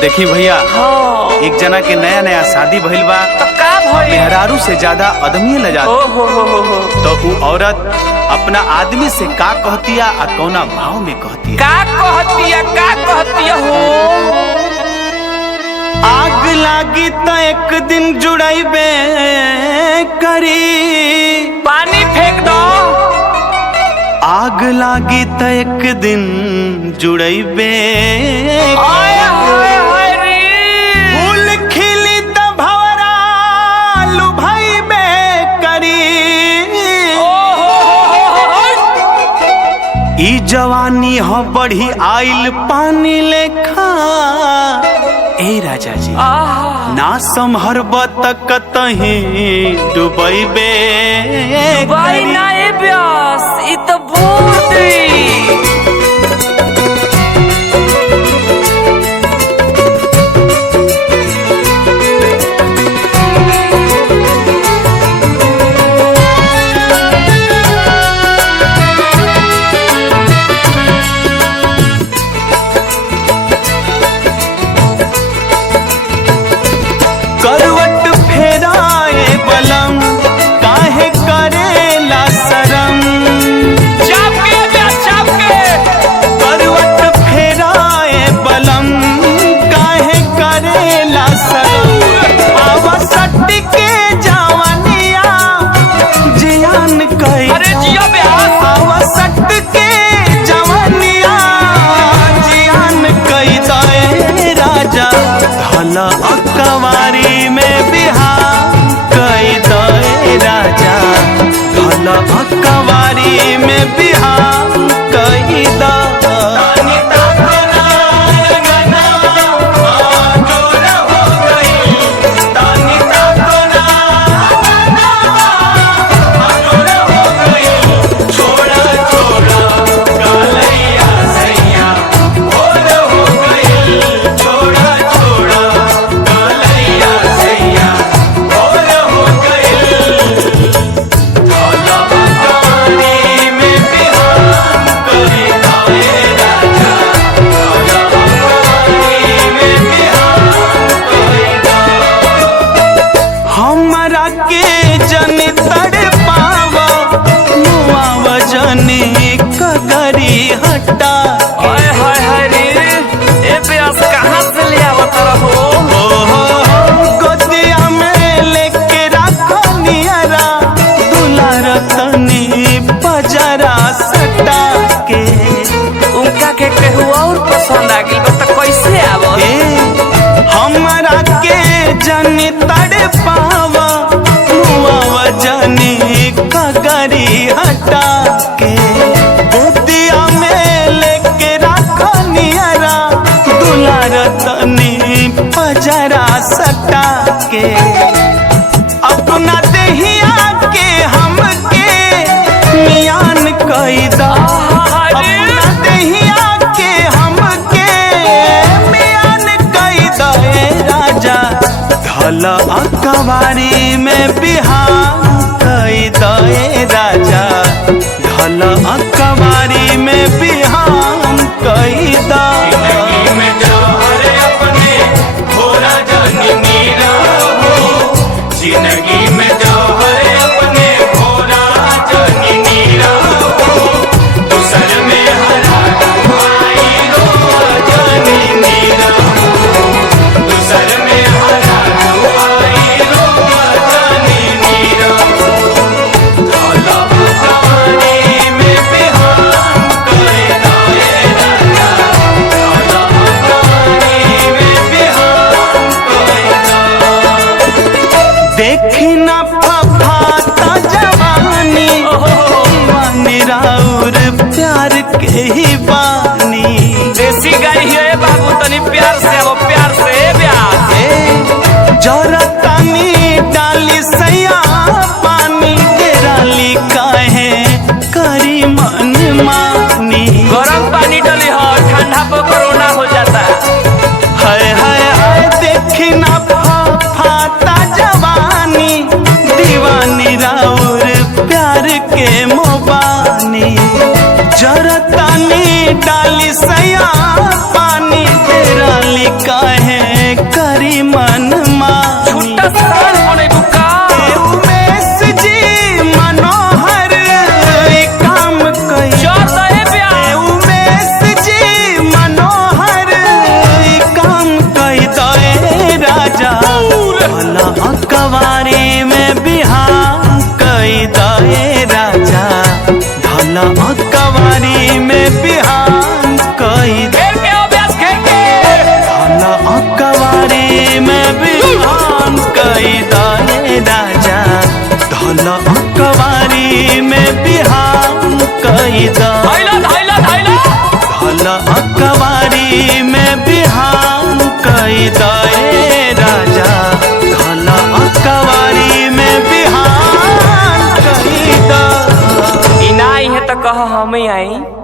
देखी भैया, एक जना के नया नया शादी भइल बा तो का भइल? मेहरारू से ज्यादा आदमी ले जाता। तो वो औरत अपना आदमी से का कहतिया आ कौना भाव में कहतिया? का कहतिया हो? आग लागी त एक दिन जुड़ाइबे करी, पानी फेंक दो। आग लागी त एक दिन जुड़ाइबे फूल खिली त भवरा लुभाइबे करी। ई जवानी हो बढ़ी आइल पानी लेखा। ए राजा जी ना संभरब तक कतहीं डुबैबे भाई ना ए ब्यास ई तो बूढ़ दी। करवट फेराए बलम काहे करेला शरम। चाप के करवट फेराए बलम काहे करेला शरम। आवसट के जवानिया जियान कई। अरे जिया ब्यास। आवसट के जवानिया जियान कई दे राजा। धला अकवारी में बिहार कई दे राजा। धला अकवारी में बिहार कई दा। हमरा के जन तड़ पावा मुआवा जनी कगरी हटा। हाय हाय हाय रे ए ब्यास कहाँ से ले आवत रहो? गोदिया में लेके रखो नियरा दुलार तनी बजरा सटा के। उनका के कहू और पसंद आ गई तो कैसे आवो? हमरा के जनी तड़ पावा मुआवा जनी कगरी हटा के। गोदिया में लेके रखो नियरा दुलार तनी बजरा सटा के। अपना देहिया के हमके मियान कई दा। अपना देहिया के हमके मियान कई दा राजा। धला अकवारी में बिहार कई दा राजा। धला अकवारी में बिहार कई दा। जिंदगी में जौहर अपने भोला जानी नीरा हो। दूसर में हरा आई रो जानी नीरा हो। दूसर में हरा आई रो जानी नीरा हो। धला अकवारी में बिहार कई दाए राजा। धला अकवारी में बिहार कई दा। देखी ना फफाता जवानी दीवानी राउर प्यार के ही बानी। देसी गाय है बाबू तनी प्यार से आवो प्यार से ब्यास। जरतानी डाली सैया पानी डेराली काहे करी मन मानी। गरम पानी डली हो ठंडा पर कोरोना हो जाता। हाय हाय हाय देखी ना फफाता जवानी दीवानी राउर प्यार के मोबानी। जरतानी डाली सैया पानी तेरा लिखा है ही आई